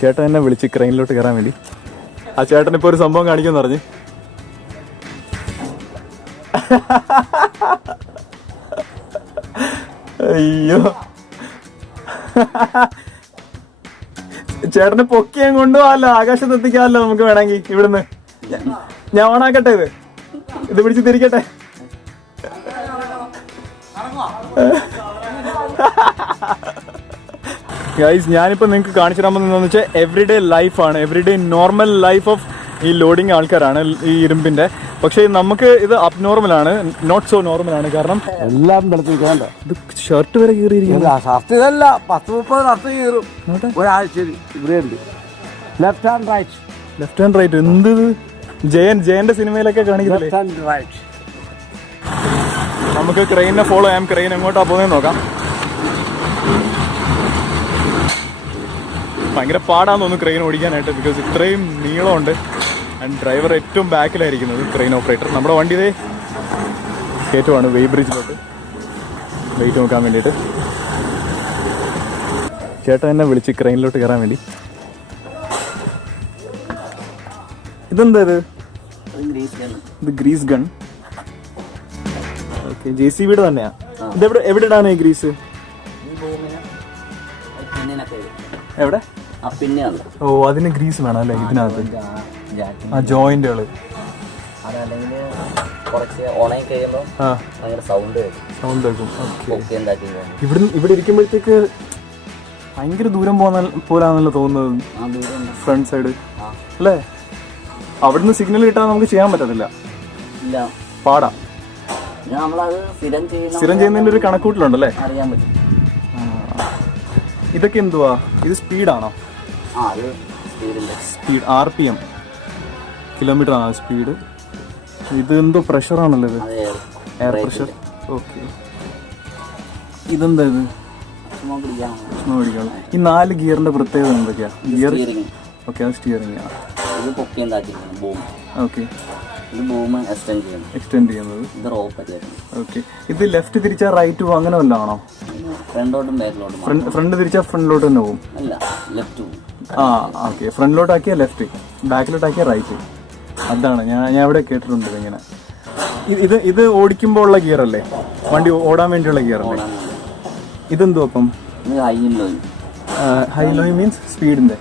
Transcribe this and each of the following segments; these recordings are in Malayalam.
ചേട്ടൻ എന്നെ വിളിച്ച് ക്രെയിനിലോട്ട് കയറാൻ വേണ്ടി. ആ ചേട്ടൻ ഇപ്പോൾ ഒരു സംഭവം കാണിക്കുമെന്ന് പറഞ്ഞ്. അയ്യോ, ചേട്ടന് പൊക്കിയും കൊണ്ടുപോകാമല്ലോ, ആകാശത്ത് എത്തിക്കാമല്ലോ നമുക്ക് വേണമെങ്കിൽ. ഇവിടുന്ന് ഞാൻ ഓണാക്കട്ടെ, ഇത് പിടിച്ച് തിരിക്കട്ടെ. ഗൈസ്, ഞാനിപ്പോൾ നിങ്ങൾക്ക് കാണിച്ചു തരാൻ പോകുന്നതെന്ന് വെച്ചാൽ എവറിഡേ ലൈഫാണ്, എവറിഡേ നോർമൽ ലൈഫ് ഓഫ് ഈ ലോഡിങ് ആൾക്കാരാണ് ഈ ഇരുമ്പിന്റെ. പക്ഷേ നമുക്ക് ഇത് അബ്നോർമലാണ്, നോട്ട് സോ നോർമലാണ്. കാരണം എല്ലാം ഇത് ഷർട്ട് വരെ കീറിയിരിക്കുന്നു. ഷർട്ട് ഇതല്ല, 10-30 ഷർട്ട് കീറും ഒരാഴ്ച. ഇവിടെ ഉണ്ട് left and right. Left and right എന്ത്? ജയന്റെ സിനിമയിലൊക്കെ കാണിക്കുന്നില്ലേ? നമുക്ക് ക്രെയിനെ ഫോളോ ചെയ്യാം. ക്രെയിൻ എങ്ങോട്ടാ പോകുന്നത് നോക്കാം. ഭയങ്കര പാടാന്ന് തോന്നുന്നു ക്രെയിൻ ഓടിക്കാനായിട്ട്, ബിക്കോസ് ഇത്രയും നീളമുണ്ട്. ആൻഡ് ഡ്രൈവർ ഏറ്റവും ബാക്കിലായിരിക്കുന്നത്, ക്രെയിൻ ഓപ്പറേറ്റർ. നമ്മുടെ വണ്ടി ഇതേ കയറ്റുവാണ് വെയ് ബ്രിഡ്ജിലോട്ട്, വെയിറ്റ് നോക്കാൻ വേണ്ടിയിട്ട്. ചേട്ടൻ എന്നെ വിളിച്ച് ക്രെയിനിലോട്ട് കയറാൻ വേണ്ടി. ഇതെന്താ ഇത്? Greece gun. ഓക്കെ, JCB തന്നെയാ. ഇത് എവിടെ ഇടാനാ ഈ ഗ്രീസ്? എവിടെ? ഓ, അതിന് ഗ്രീസ് വേണം അല്ലേ ഇതിനകത്ത്? ആ ജോയിന്റുകള് സൗണ്ട് വെക്കും. ഇവിടെ ഇരിക്കുമ്പോഴത്തേക്ക് ഭയങ്കര ദൂരം പോലാന്നല്ലോ തോന്നുന്നത്, ഫ്രണ്ട് സൈഡ് അല്ലേ? അവിടുന്ന് സിഗ്നൽ കിട്ടാതെ നമുക്ക് ചെയ്യാൻ പറ്റത്തില്ല, പാടാ. സ്ഥിരം ചെയ്യുന്നതിന്റെ ഒരു കണക്കൂട്ടിലുണ്ടല്ലേ? ഇതൊക്കെ എന്തുവാ? ഇത് സ്പീഡാണോ? സ്പീഡ് RPM, കിലോമീറ്റർ ആണ് സ്പീഡ്. ഇത് എന്തോ പ്രഷറാണല്ലോ, ഇത് എയർ പ്രഷർ. ഓക്കെ, ഇതെന്താ ഇത്? സ്നോ പിടിക്കാനുള്ള. ഈ 4 ഗിയറിന്റെ പ്രത്യേകത എന്തൊക്കെയാ? ഗിയർ ഓക്കെ, അത് സ്റ്റിയറിംഗ് ആണ്. ഓക്കെ, എക്സ്റ്റെൻഡ് ചെയ്യുന്നത്. ഓക്കെ, ഇത് ലെഫ്റ്റ് തിരിച്ചാ റൈറ്റ് പോകും, അങ്ങനെ വല്ല ആണോ? ഫ്രണ്ട് തിരിച്ചാ ഫ്രണ്ടിലോട്ട് തന്നെ പോകും. ആ ഓക്കെ, ഫ്രണ്ടിലോട്ടാക്കിയാ ലെഫ്റ്റ്, ബാക്കിലോട്ടാക്കിയാ റൈറ്റ്. അതാണ് ഞാൻ ഇവിടെ കേട്ടിട്ടുണ്ട് ഇങ്ങനെ. ഇത് ഓടിക്കുമ്പോൾ ഉള്ള ഗിയർ അല്ലേ? വണ്ടി ഓടാൻ വേണ്ടിയുള്ള ഗിയർ അല്ലേ? ഇതെന്തോ അപ്പം? ഹൈ ലോ മീൻസ് സ്പീഡിന്റെ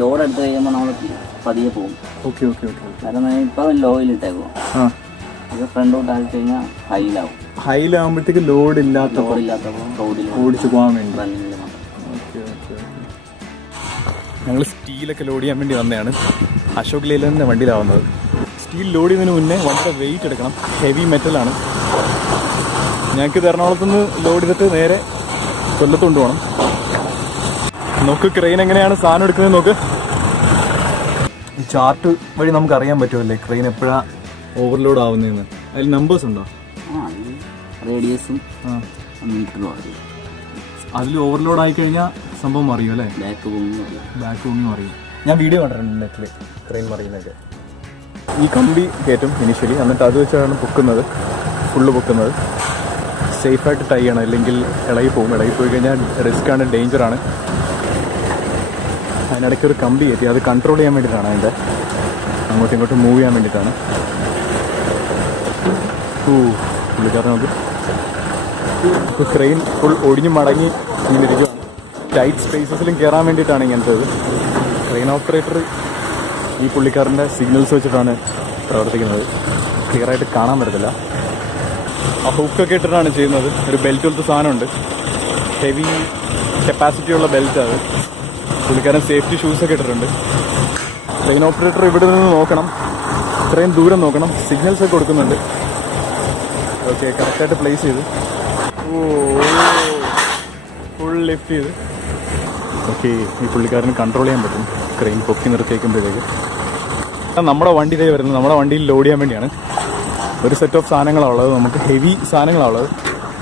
ലോഡ് എടുത്ത് കഴിയുമ്പോൾ നമ്മൾ പതിയെ പോകും. Okay okay okay. കാരണം ഇപ്പൊ ലോയിൽ ഇട്ടേക്കും, ഫ്രണ്ടോട്ട് ആക്കി കഴിഞ്ഞാൽ ഹൈലാവും. ഹൈലാവുമ്പോഴത്തേക്ക് ലോഡ് ഇല്ലാത്തപ്പോൾ ഓടിച്ചു പോകാൻ വേണ്ടി. ഞങ്ങൾ സ്റ്റീലൊക്കെ ലോഡ് ചെയ്യാൻ വേണ്ടി വന്നതാണ്. അശോക് ലേലൻ്റെ വണ്ടിയിലാവുന്നത്. സ്റ്റീൽ ലോഡ് ചെയ്യുന്നതിന് മുന്നേ വണ്ടിയുടെ വെയിറ്റ് എടുക്കണം, ഹെവി മെറ്റലാണ്. ഞങ്ങൾക്ക് എറണാകുളത്തുനിന്ന് ലോഡ് ചെയ്തിട്ട് നേരെ കൊല്ലത്ത് കൊണ്ടുപോകണം. നോക്ക് ക്രെയിൻ എങ്ങനെയാണ് സാധനം എടുക്കുന്നത് നോക്ക്. ഈ ചാർട്ട് വഴി നമുക്ക് അറിയാൻ പറ്റുമല്ലേ ക്രെയിൻ എപ്പോഴാണ് ഓവർലോഡ് ആവുന്നതെന്ന്? അതിൽ നമ്പേഴ്സ് ഉണ്ടോ? റേഡിയസും അതിൽ ഓവർലോഡ് ആയി കഴിഞ്ഞാൽ സംഭവം മറിയും അല്ലേ? ബാക്ക് പൊങ്ങി മറിയും. ഞാൻ വീഡിയോ കണ്ടിട്ടുണ്ട് നെറ്റിൽ ക്രെയിൻ മറിയുന്നതൊക്കെ. ഈ കമ്പി കയറ്റും ഇനിഷ്യലി, എന്നിട്ട് അത് വെച്ചാണ് പൊക്കുന്നത്, ഫുള്ള് പൊക്കുന്നത്. സേഫായിട്ട് ടൈ ചെയ്യണം, അല്ലെങ്കിൽ ഇളകി പോകും. ഇളകി പോയി കഴിഞ്ഞാൽ റിസ്ക്കാണ്, ഡേഞ്ചറാണ്. അതിനിടയ്ക്ക് ഒരു കമ്പി കയറ്റി, അത് കൺട്രോൾ ചെയ്യാൻ വേണ്ടിയിട്ടാണ്, അതിൻ്റെ അങ്ങോട്ടും ഇങ്ങോട്ടും മൂവ് ചെയ്യാൻ വേണ്ടിയിട്ടാണ്. പുള്ളിക്കാരൻ നമുക്ക് ഇപ്പോൾ ക്രെയിൻ ഫുൾ ഒടിഞ്ഞ് മടങ്ങി ഇങ്ങനെ ഇരിക്കുകയാണ്. ടൈറ്റ് സ്പേസസിലും കയറാൻ വേണ്ടിയിട്ടാണ് ഇങ്ങനത്തേത്. ക്രെയിൻ ഓപ്പറേറ്റർ ഈ പുള്ളിക്കാരൻ്റെ സിഗ്നൽസ് വെച്ചിട്ടാണ് പ്രവർത്തിക്കുന്നത്. ക്ലിയറായിട്ട് കാണാൻ പറ്റത്തില്ല. ആ ഹുക്കൊക്കെ ഇട്ടിട്ടാണ് ചെയ്യുന്നത്. ഒരു ബെൽറ്റ് പോലത്തെ സാധനമുണ്ട്, ഹെവി കപ്പാസിറ്റിയുള്ള ബെൽറ്റ്. അത് പുള്ളിക്കാരൻ സേഫ്റ്റി ഷൂസൊക്കെ ഇട്ടിട്ടുണ്ട്. ക്രെയിൻ ഓപ്പറേറ്റർ ഇവിടെ നിന്ന് നോക്കണം, ഇത്രയും ദൂരം നോക്കണം. സിഗ്നൽസ് ഒക്കെ കൊടുക്കുന്നുണ്ട്. ഓക്കെ, കറക്റ്റായിട്ട് പ്ലേസ് ചെയ്ത് ഫുൾ ലിഫ്റ്റ് ചെയ്ത്. ഓക്കെ, ഈ പുള്ളിക്കാരന് കൺട്രോൾ ചെയ്യാൻ പറ്റും ക്രെയിൻ പൊക്കി നിർത്തിയേക്കുമ്പോഴത്തേക്ക്. നമ്മുടെ വണ്ടി ഇതേ വരുന്നത് നമ്മുടെ വണ്ടിയിൽ ലോഡ് ചെയ്യാൻ വേണ്ടിയാണ്. ഒരു സെറ്റ് ഓഫ് സാധനങ്ങളാണ് ഉള്ളത്, നമുക്ക് ഹെവി സാധനങ്ങളാണ് ഉള്ളത്.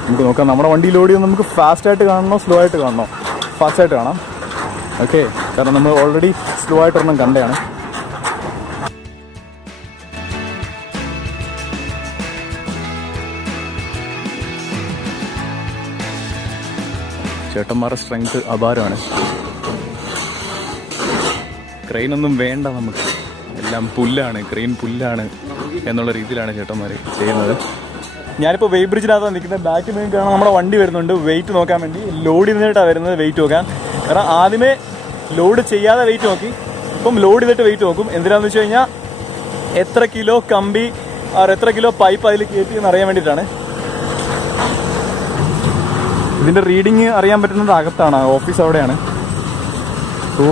നമുക്ക് നോക്കാം നമ്മുടെ വണ്ടി ലോഡ് ചെയ്യുന്നത് നമുക്ക് ഫാസ്റ്റായിട്ട് കാണണോ സ്ലോ ആയിട്ട് കാണണോ? ഫാസ്റ്റായിട്ട് കാണാം. ഓക്കെ, കാരണം നമ്മൾ ഓൾറെഡി സ്ലോ ആയിട്ടൊരെണ്ണം കണ്ടതാണ്. ചേട്ടന്മാരുടെ സ്ട്രെങ്ത് അപാരമാണ്. ക്രെയിനൊന്നും വേണ്ട നമുക്ക്, എല്ലാം പുല്ലാണ്, ക്രെയിൻ പുല്ലാണ് എന്നുള്ള രീതിയിലാണ് ചേട്ടന്മാർ ചെയ്യുന്നത്. ഞാനിപ്പോൾ വെയ് ബ്രിഡ്ജിനകത്താണ് നിൽക്കുന്നത്. ബാക്കിൽ നിന്ന് കാണാൻ നമ്മുടെ വണ്ടി വരുന്നുണ്ട് വെയിറ്റ് നോക്കാൻ വേണ്ടി. ലോഡ് ചെയ്തിട്ടാണ് വരുന്നത് വെയിറ്റ് നോക്കാൻ. കാരണം ആദ്യമേ ലോഡ് ചെയ്യാതെ വെയിറ്റ് നോക്കി, ഇപ്പം ലോഡ് ചെയ്തിട്ട് വെയിറ്റ് നോക്കും. എന്തിനാണെന്ന് വെച്ച് കഴിഞ്ഞാൽ എത്ര കിലോ കമ്പി എത്ര കിലോ പൈപ്പ് അതിൽ കയറ്റി എന്ന് അറിയാൻ വേണ്ടിയിട്ടാണ്. ഇതിൻ്റെ റീഡിങ് അറിയാൻ പറ്റുന്നത് അകത്താണ്, ഓഫീസ് അവിടെയാണ്. സോ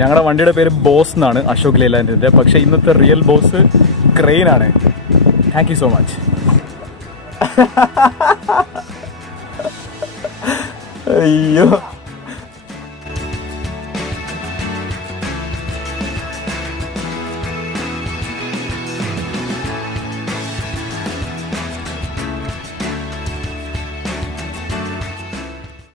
ഞങ്ങളുടെ വണ്ടിയുടെ പേര് ബോസ് എന്നാണ്, അശോക് ലേലാൻഡിൻ്റെ. പക്ഷേ ഇന്നത്തെ റിയൽ ബോസ് ക്രെയിനാണ്. Thank you so much. അയ്യോ